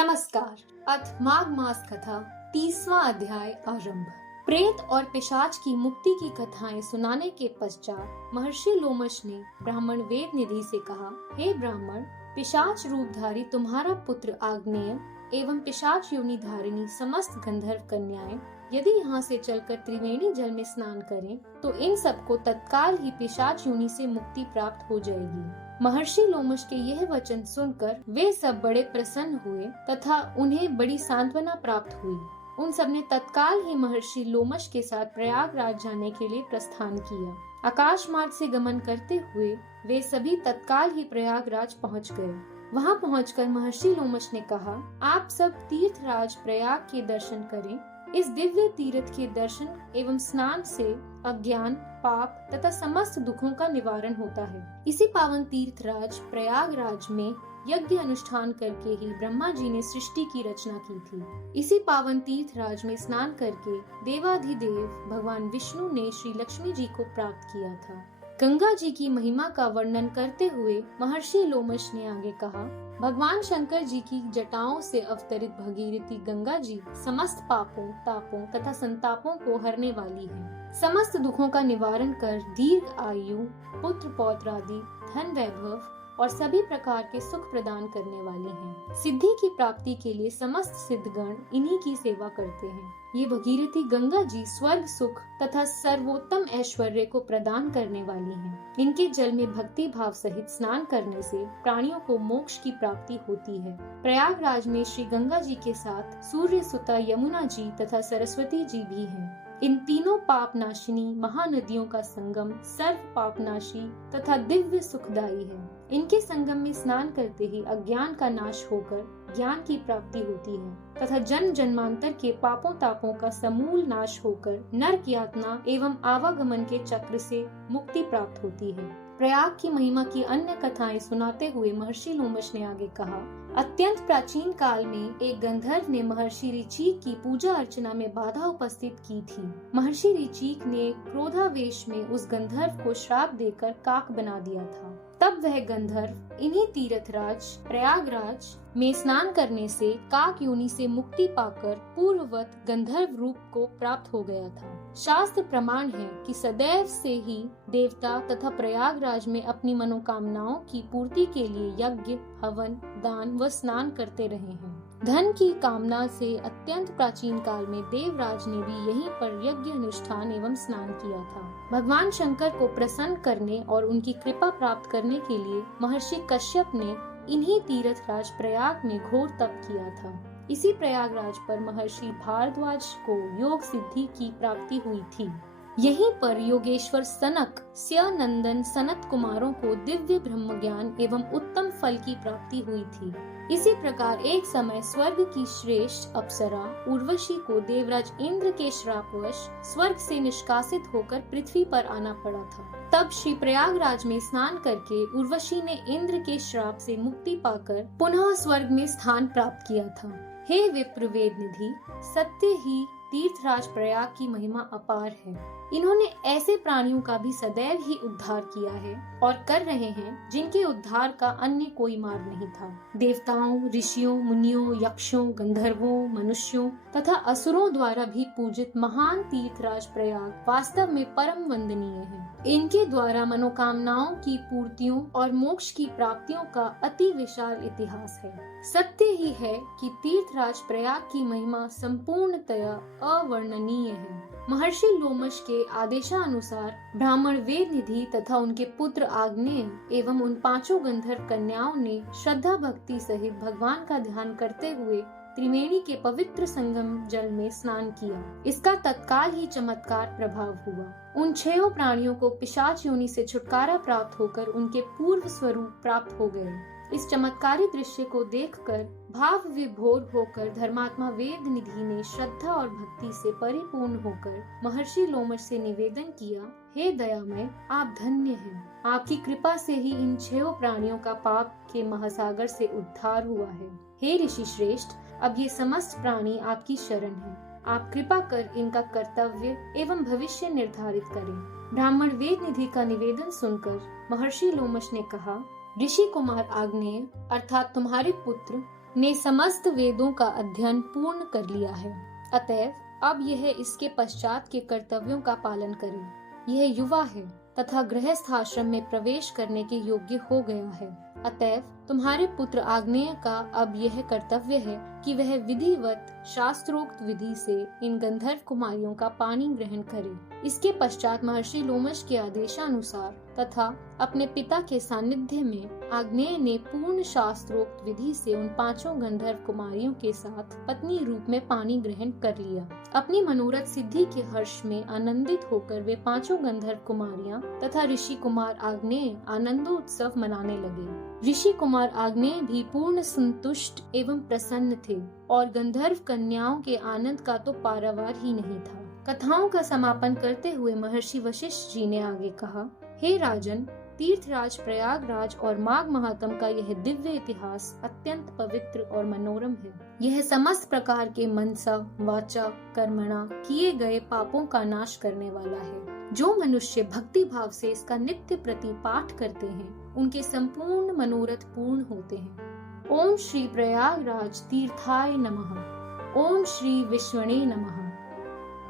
नमस्कार। अथ माघ मास कथा 30वां अध्याय आरंभ। प्रेत और पिशाच की मुक्ति की कथाएं सुनाने के पश्चात महर्षि लोमश ने ब्राह्मण वेद निधि से कहा, हे ब्राह्मण, पिशाच रूपधारी तुम्हारा पुत्र आग्नेय एवं पिशाच योनि धारिणी समस्त गंधर्व कन्याएं यदि यहाँ से चलकर त्रिवेणी जल में स्नान करें तो इन सबको तत्काल ही पिशाच योनि से मुक्ति प्राप्त हो जाएगी। महर्षि लोमश के यह वचन सुनकर वे सब बड़े प्रसन्न हुए तथा उन्हें बड़ी सांत्वना प्राप्त हुई। उन सब ने तत्काल ही महर्षि लोमश के साथ प्रयागराज जाने के लिए प्रस्थान किया। आकाश मार्ग से गमन करते हुए वे सभी तत्काल ही प्रयागराज पहुंच गए। वहां पहुंचकर महर्षि लोमश ने कहा, आप सब तीर्थराज प्रयाग के दर्शन करें। इस दिव्य तीर्थ के दर्शन एवं स्नान से अज्ञान, पाप तथा समस्त दुखों का निवारण होता है। इसी पावन तीर्थराज प्रयागराज में यज्ञ अनुष्ठान करके ही ब्रह्मा जी ने सृष्टि की रचना की थी। इसी पावन तीर्थराज में स्नान करके देवाधिदेव भगवान विष्णु ने श्री लक्ष्मी जी को प्राप्त किया था। गंगा जी की महिमा का वर्णन करते हुए महर्षि लोमश ने आगे कहा, भगवान शंकर जी की जटाओं से अवतरित भगीरथी गंगा जी समस्त पापों, तापों तथा संतापों को हरने वाली है। समस्त दुखों का निवारण कर दीर्घ आयु, पुत्र पौत्र आदि, धन वैभव और सभी प्रकार के सुख प्रदान करने वाली हैं। सिद्धि की प्राप्ति के लिए समस्त सिद्धगण इन्हीं की सेवा करते हैं। ये भगीरथी गंगा जी स्वर्ग सुख तथा सर्वोत्तम ऐश्वर्य को प्रदान करने वाली हैं। इनके जल में भक्ति भाव सहित स्नान करने से प्राणियों को मोक्ष की प्राप्ति होती है। प्रयागराज में श्री गंगा जी के साथ सूर्य सुता यमुना जी तथा सरस्वती जी भी हैं। इन तीनों पाप नाशिनी महानदियों का संगम सर्व पापनाशी तथा दिव्य सुखदायी है। इनके संगम में स्नान करते ही अज्ञान का नाश होकर ज्ञान की प्राप्ति होती है तथा जन्म जन्मांतर के पापों तापों का समूल नाश होकर नरक यातना एवं आवागमन के चक्र से मुक्ति प्राप्त होती है। प्रयाग की महिमा की अन्य कथाएं सुनाते हुए महर्षि लोमश ने आगे कहा, अत्यंत प्राचीन काल में एक गंधर्व ने महर्षि ऋचिक की पूजा अर्चना में बाधा उपस्थित की थी। महर्षि ऋचिक ने क्रोधावेश में उस गंधर्व को श्राप देकर काक बना दिया था। तब वह गंधर्व इन्हीं तीर्थराज प्रयागराज में स्नान करने से काक योनि से मुक्ति पाकर पूर्ववत गंधर्व रूप को प्राप्त हो गया था। शास्त्र प्रमाण है कि सदैव से ही देवता तथा प्रयागराज में अपनी मनोकामनाओं की पूर्ति के लिए यज्ञ, हवन, दान व स्नान करते रहे हैं। धन की कामना से अत्यंत प्राचीन काल में देवराज ने भी यहीं पर यज्ञ अनुष्ठान एवं स्नान किया था। भगवान शंकर को प्रसन्न करने और उनकी कृपा प्राप्त करने के लिए महर्षि कश्यप ने इन्हीं तीर्थराज प्रयाग में घोर तप किया था। इसी प्रयागराज पर महर्षि भारद्वाज को योग सिद्धि की प्राप्ति हुई थी। यहीं पर योगेश्वर सनक, स्यनंदन सनत कुमारों को दिव्य ब्रह्म ज्ञान एवं उत्तम फल की प्राप्ति हुई थी। इसी प्रकार एक समय स्वर्ग की श्रेष्ठ अप्सरा उर्वशी को देवराज इंद्र के श्रापवश स्वर्ग से निष्कासित होकर पृथ्वी पर आना पड़ा था। तब श्री प्रयागराज में स्नान करके उर्वशी ने इंद्र के श्राप से मुक्ति पाकर पुनः स्वर्ग में स्थान प्राप्त किया था। हे विप्र वेद निधि, सत्य ही तीर्थराज प्रयाग की महिमा अपार है। इन्होंने ऐसे प्राणियों का भी सदैव ही उद्धार किया है और कर रहे हैं जिनके उद्धार का अन्य कोई मार्ग नहीं था। देवताओं, ऋषियों, मुनियों, यक्षों, गंधर्वों, मनुष्यों तथा असुरों द्वारा भी पूजित महान तीर्थराज प्रयाग वास्तव में परम वंदनीय है। इनके द्वारा मनोकामनाओं की पूर्तियों और मोक्ष की प्राप्तियों का अति विशाल इतिहास है। सत्य ही है कि तीर्थराज प्रयाग की महिमा संपूर्णतया अवर्णनीय है। महर्षि लोमश के आदेशानुसार ब्राह्मण वेद निधि तथा उनके पुत्र आग्नेय एवं उन पांचों गंधर्व कन्याओं ने श्रद्धा भक्ति सहित भगवान का ध्यान करते हुए त्रिवेणी के पवित्र संगम जल में स्नान किया। इसका तत्काल ही चमत्कार प्रभाव हुआ। उन 6 प्राणियों को पिशाच योनि से छुटकारा प्राप्त होकर उनके पूर्व स्वरूप प्राप्त हो गए। इस चमत्कारी दृश्य को देखकर भाव विभोर होकर धर्मात्मा वेद निधि ने श्रद्धा और भक्ति से परिपूर्ण होकर महर्षि लोमश से निवेदन किया, हे दयामय, आप धन्य हैं। आपकी कृपा से ही इन 6 प्राणियों का पाप के महासागर से उद्धार हुआ है। हे ऋषि श्रेष्ठ, अब ये समस्त प्राणी आपकी शरण हैं। आप कृपा कर इनका कर्तव्य एवं भविष्य निर्धारित करें। ब्राह्मण वेद निधि का निवेदन सुनकर महर्षि लोमश ने कहा, ऋषि कुमार आग्नेय अर्थात तुम्हारे पुत्र ने समस्त वेदों का अध्ययन पूर्ण कर लिया है। अतएव अब यह इसके पश्चात के कर्तव्यों का पालन करे। यह युवा है तथा गृहस्थ आश्रम में प्रवेश करने के योग्य हो गया है। अतएव तुम्हारे पुत्र आग्नेय का अब यह कर्तव्य है कि वह विधिवत शास्त्रोक्त विधि से इन गंधर्व कुमारियों का पानी ग्रहण करे। इसके पश्चात महर्षि लोमश के आदेशानुसार तथा अपने पिता के सानिध्य में आग्नेय ने पूर्ण शास्त्रोक्त विधि से उन 5 गंधर्व कुमारियों के साथ पत्नी रूप में पानी ग्रहण कर लिया। अपनी मनोरथ सिद्धि के हर्ष में आनंदित होकर वे 5 गंधर्व कुमारियां तथा ऋषि कुमार आग्नेय आनंदोत्सव मनाने लगे। ऋषि कुमार आग्नेय भी पूर्ण संतुष्ट एवं प्रसन्न थे और गंधर्व कन्याओं के आनंद का तो पारावार ही नहीं था। कथाओं का समापन करते हुए महर्षि वशिष्ठ जी ने आगे कहा, हे राजन, तीर्थराज प्रयागराज और माघ महात्म का यह दिव्य इतिहास अत्यंत पवित्र और मनोरम है। यह समस्त प्रकार के मनसा, वाचा, कर्मणा किए गए पापों का नाश करने वाला है। जो मनुष्य भक्ति भाव से इसका नित्य प्रति पाठ करते हैं, उनके संपूर्ण मनोरथ पूर्ण होते हैं। ओम श्री प्रयागराज तीर्थाय नमः। ओम श्री विष्णुवे नमः।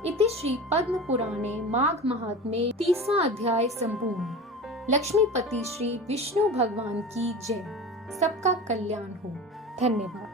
इति श्री पद्म पुराणे माघ महात्म्ये 30वां अध्याय संपूर्ण। लक्ष्मीपति श्री विष्णु भगवान की जय। सबका कल्याण हो। धन्यवाद।